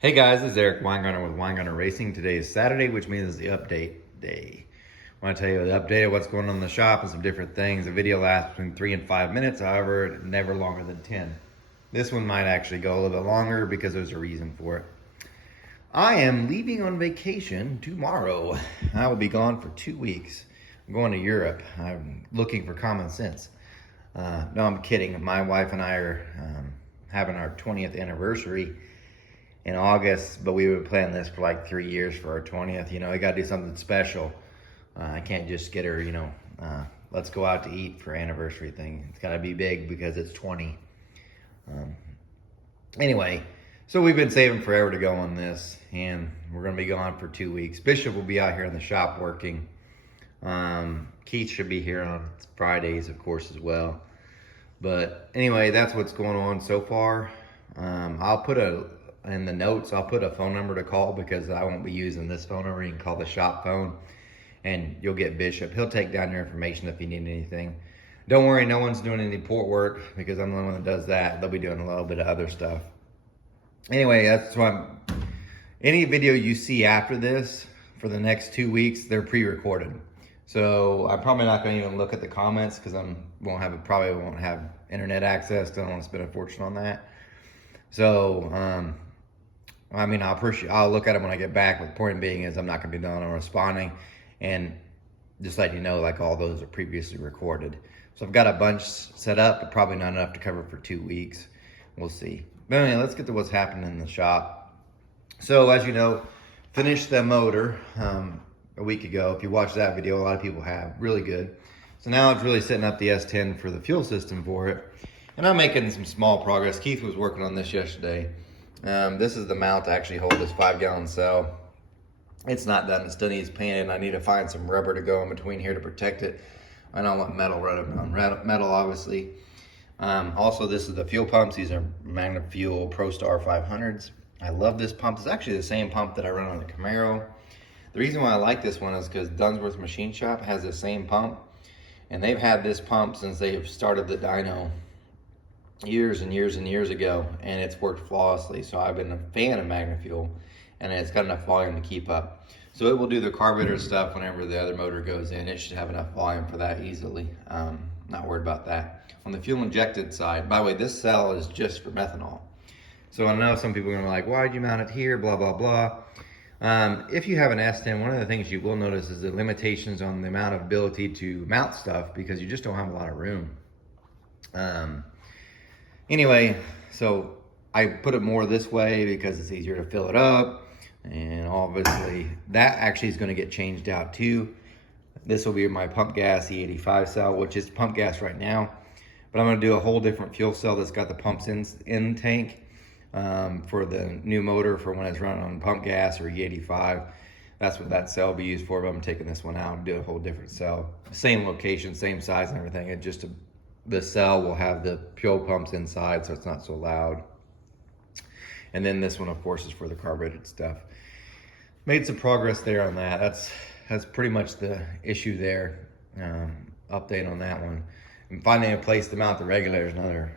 Hey guys, this is Eric Weingartner with Weingartner Racing. Today is Saturday, which means it's the update day. I want to tell you the update of what's going on in the shop and some different things. The video lasts between 3 and 5 minutes, however, never longer than 10. This one might actually go a little bit longer because there's a reason for it. I am leaving on vacation tomorrow. I will be gone for 2 weeks. I'm going to Europe. I'm looking for common sense. No, I'm kidding. My wife and I are having our 20th anniversary in August, but we would plan this for like 3 years for our 20th. You know, I got to do something special. I can't just get her, let's go out to eat for anniversary thing. It's got to be big because it's 20. Anyway, so we've been saving forever to go on this, and we're going to be gone for 2 weeks. Bishop will be out here in the shop working. Keith should be here on Fridays, of course, as well. But anyway, that's what's going on so far. I'll put in the notes, I'll put a phone number to call because I won't be using this phone number. You can call the shop phone and you'll get Bishop. He'll take down your information if you need anything. Don't worry, no one's doing any port work because I'm the one that does that. They'll be doing a little bit of other stuff. Anyway, that's why any video you see after this for the next 2 weeks, they're pre-recorded. So I'm probably not going to even look at the comments because probably won't have internet access. Don't want to spend a fortune on that. So, I'll look at them when I get back. But the point being is I'm not going to be done on responding. And just let you know, like all those are previously recorded. So I've got a bunch set up, but probably not enough to cover for 2 weeks. We'll see. But anyway, let's get to what's happening in the shop. So as you know, finished the motor a week ago. If you watched that video, a lot of people have. Really good. So now it's really setting up the S10 for the fuel system for it. And I'm making some small progress. Keith was working on this yesterday. This is the mount to actually hold this 5-gallon cell. It's not done. It still needs painted. I need to find some rubber to go in between here to protect it. I don't want metal running on metal, obviously. Also, this is the fuel pumps. These are Magna Fuel ProStar 500s. I love this pump. It's actually the same pump that I run on the Camaro. The reason why I like this one is because Dunsworth Machine Shop has the same pump. And they've had this pump since they've started the dyno years and years and years ago, and it's worked flawlessly. So I've been a fan of Magna Fuel, and it's got enough volume to keep up. So it will do the carburetor stuff whenever the other motor goes in. It should have enough volume for that easily. Not worried about that. On the fuel injected side, by the way, this cell is just for methanol. So I know some people are gonna be like, why'd you mount it here, blah, blah, blah. If you have an S10, one of the things you will notice is the limitations on the amount of ability to mount stuff because you just don't have a lot of room. Anyway, so I put it more this way because it's easier to fill it up. And obviously that actually is going to get changed out too. This will be my pump gas E85 cell, which is pump gas right now. But I'm going to do a whole different fuel cell that's got the pumps in tank for the new motor for when it's running on pump gas or E85. That's what that cell will be used for. But I'm taking this one out and do a whole different cell. Same location, same size and everything. It just the cell will have the fuel pumps inside, so it's not so loud. And then this one, of course, is for the carbureted stuff. Made some progress there on that. That's pretty much the issue there. Update on that one. And finding a place to mount the regulator is another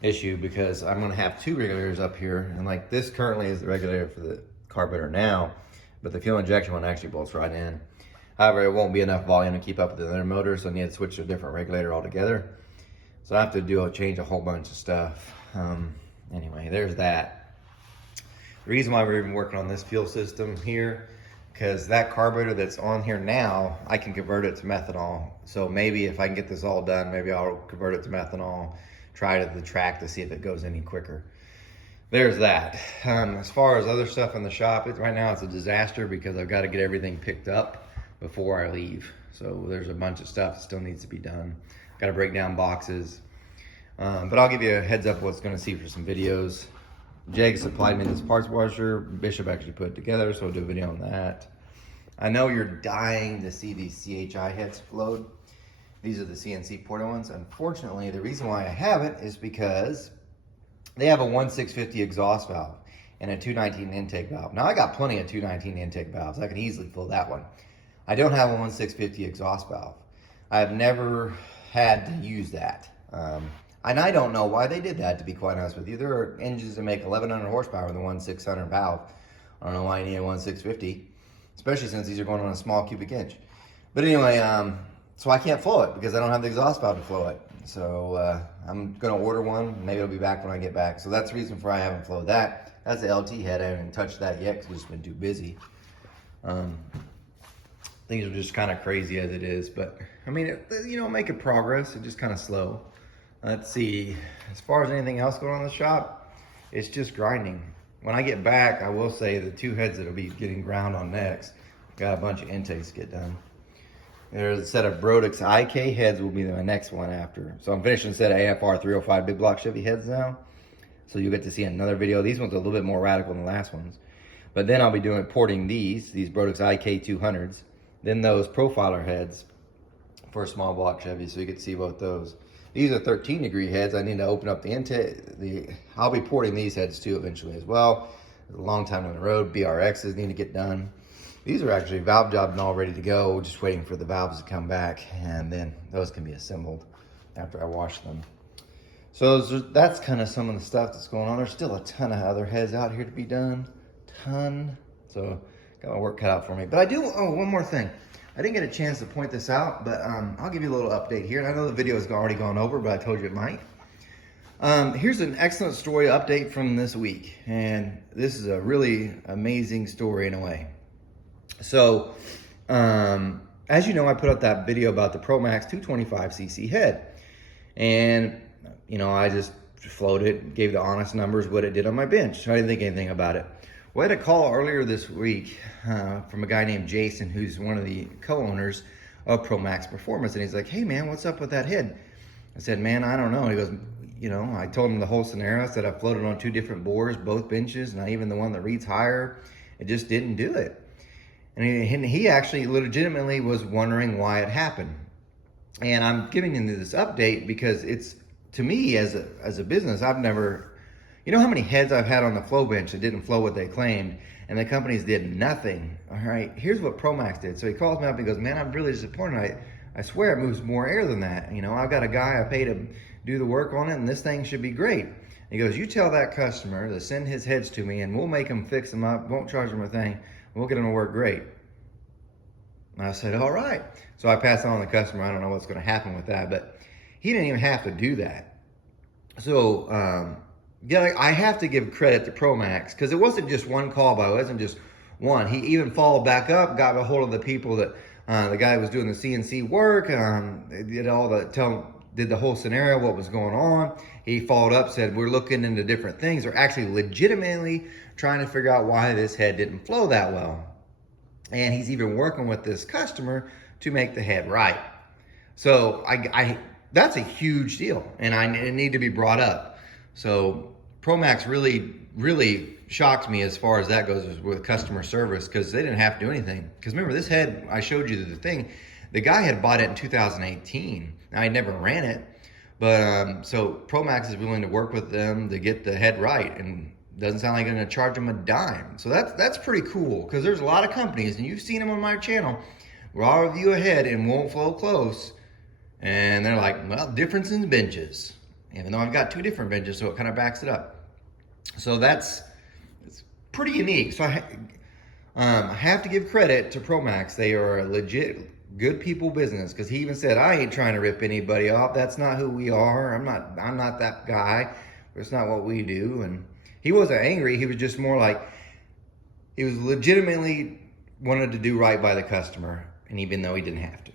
issue because I'm going to have 2 regulators up here. And like this currently is the regulator for the carburetor now, but the fuel injection one actually bolts right in. However, it won't be enough volume to keep up with the other motor, so I need to switch to a different regulator altogether. So I have to change a whole bunch of stuff. Anyway, there's that. The reason why we're even working on this fuel system here, because that carburetor that's on here now, I can convert it to methanol. So maybe if I can get this all done, maybe I'll convert it to methanol, try it at the track to see if it goes any quicker. There's that. As far as other stuff in the shop, right now it's a disaster because I've got to get everything picked up before I leave. So there's a bunch of stuff that still needs to be done. Got to break down boxes. But I'll give you a heads up what's going to see for some videos. Jeg supplied me this parts washer. Bishop actually put it together, so I'll do a video on that. I know you're dying to see these CHI heads float. These are the CNC porta ones. Unfortunately, the reason why I haven't is because they have a 1.650 exhaust valve and a 219 intake valve. Now I got plenty of 219 intake valves. I can easily fill that one. I don't have a 1.650 exhaust valve. I've never had to use that. And I don't know why they did that, to be quite honest with you. There are engines that make 1100 horsepower with a 1.600 valve. I don't know why you need a 1.650, especially since these are going on a small cubic inch. But anyway, so I can't flow it because I don't have the exhaust valve to flow it. So I'm going to order one. Maybe it'll be back when I get back. So that's the reason for I haven't flowed that. That's the LT head. I haven't even touched that yet because I've just been too busy. Things are just kind of crazy as it is. But, I mean, making progress. It's just kind of slow. Let's see. As far as anything else going on in the shop, it's just grinding. When I get back, I will say the two heads that'll be getting ground on next, got a bunch of intakes to get done. There's a set of Promaxx IK heads will be my next one after. So I'm finishing a set of AFR 305 big block Chevy heads now. So you'll get to see another video. These ones are a little bit more radical than the last ones. But then I'll be porting these Promaxx IK 200s. Then those profiler heads for small block Chevy, so you can see both those. These are 13-degree heads. I need to open up the intake. I'll be porting these heads too eventually as well. It's a long time on the road. BRXs need to get done. These are actually valve jobs and all ready to go, just waiting for the valves to come back, and then those can be assembled after I wash them. So that's kind of some of the stuff that's going on. There's still a ton of other heads out here to be done. So got my work cut out for me. But I do, one more thing. I didn't get a chance to point this out, but I'll give you a little update here. And I know the video has already gone over, but I told you it might. Here's an excellent story update from this week. And this is a really amazing story in a way. So, as you know, I put out that video about the Promaxx 225cc head. And, I just flowed it, gave the honest numbers, what it did on my bench. I didn't think anything about it. We had a call earlier this week from a guy named Jason, who's one of the co-owners of Promaxx Performance. And he's like, hey, man, what's up with that head? I said, man, I don't know. He goes, I told him the whole scenario. I said I floated on 2 different bores, both benches, not even the one that reads higher. It just didn't do it. And he actually legitimately was wondering why it happened. And I'm giving him this update because it's, to me, as a business, I've never, how many heads I've had on the flow bench that didn't flow what they claimed, and the companies did nothing. All right, here's what Promaxx did. So he calls me up and goes, man, I'm really disappointed. I swear it moves more air than that. I've got a guy I pay to do the work on it, and this thing should be great. He goes, you tell that customer to send his heads to me, and we'll make him fix them up, won't charge him a thing. We'll get them to work great. And I said, all right. So I passed on to the customer. I don't know what's going to happen with that, but he didn't even have to do that. So, I have to give credit to Promaxx because it wasn't just one call, but it wasn't just one. He even followed back up, got a hold of the people that the guy who was doing the CNC work, did the whole scenario, what was going on. He followed up, said, we're looking into different things. They're actually legitimately trying to figure out why this head didn't flow that well. And he's even working with this customer to make the head right. So that's a huge deal, and it need to be brought up. So Promaxx really, really shocked me as far as that goes with customer service, because they didn't have to do anything. Because remember, this head, I showed you the thing, the guy had bought it in 2018. Now, I never ran it, but so Promaxx is willing to work with them to get the head right, and doesn't sound like they're going to charge them a dime. So that's pretty cool, because there's a lot of companies, and you've seen them on my channel, where I'll review a head and won't flow close, and they're like, well, difference in benches. Even though I've got 2 different benches, so it kind of backs it up. So it's pretty unique. So I have to give credit to Promaxx. They are a legit good people business, because he even said, I ain't trying to rip anybody off. That's not who we are. I'm not that guy. It's not what we do. And he wasn't angry. He was just more like, he was legitimately wanted to do right by the customer, and even though he didn't have to.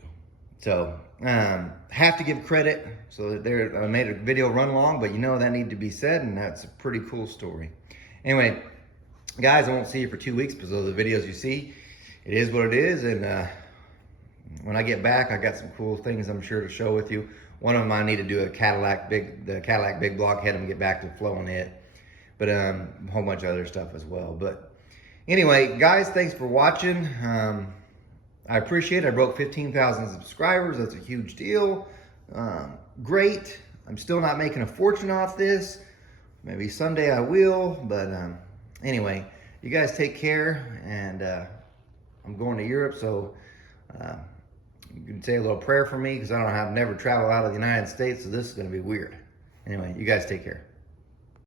So have to give credit. So I made a video run long, but that needed to be said, and that's a pretty cool story. Anyway, guys, I won't see you for 2 weeks because of the videos you see. It is what it is, and when I get back, I got some cool things I'm sure to show with you. One of them, I need to do the Cadillac big block head and get back to flowing it, but a whole bunch of other stuff as well. But anyway, guys, thanks for watching. I appreciate it. I broke 15,000 subscribers. That's a huge deal. Great. I'm still not making a fortune off this. Maybe someday I will, but anyway, you guys take care, and I'm going to Europe, so you can say a little prayer for me, because I've never traveled out of the United States, so this is going to be weird. Anyway, you guys take care.